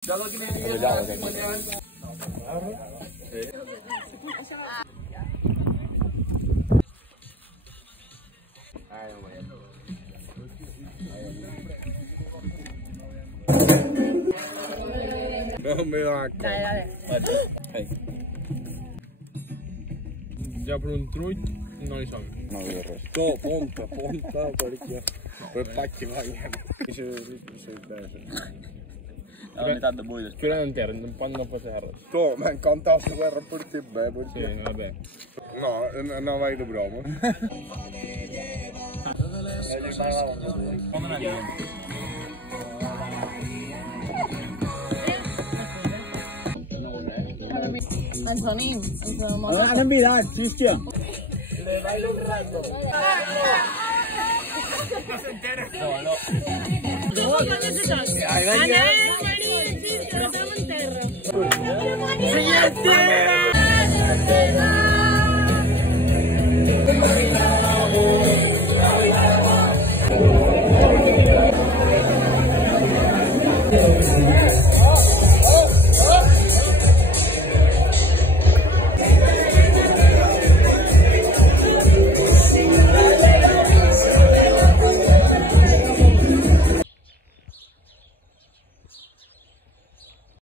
No me va a Dale. Ja per un trull no li som. No vedo res. To, ponta, perquè per pacchi vai. La meitat de buides. Chiudere in terra, un po' non poteva res. To, ma in contatto guerra per te, beh, Sì, vabbè. No, vai di bromo. Antonín, Non mi dai, ci stia. No.